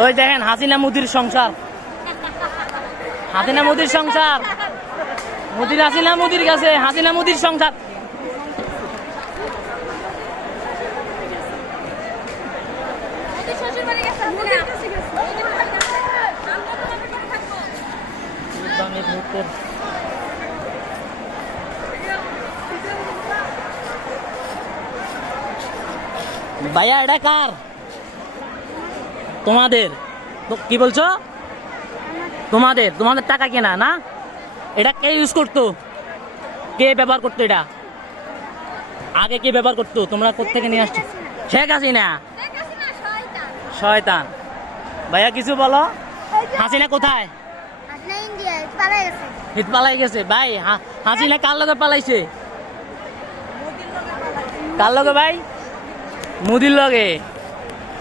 ওই দেখেন হাসিনা মোদির সংসার, হাসিনা মোদির সংসার, মোদির হাসিনা মোদির কাছে, হাসিনা মোদির সংসার। ভাইয়া এটা কার? তোমাদের? কি বলছো? তোমাদের? তোমাদের টাকা কেনা না? এটা কে ইউজ করতো? কে ব্যবহার করতো এটা? আগে কে ব্যবহার করতো? তোমরা কোত্থেকে নিয়ে আসছো? শেখ হাসিনা শয়তান। ভাইয়া কিছু বলো। হাসিনা কোথায়? পালাই গেছে। ভাই হাসিনা কার লগে পালাইছে? কার লগে ভাই? মোদির লগে।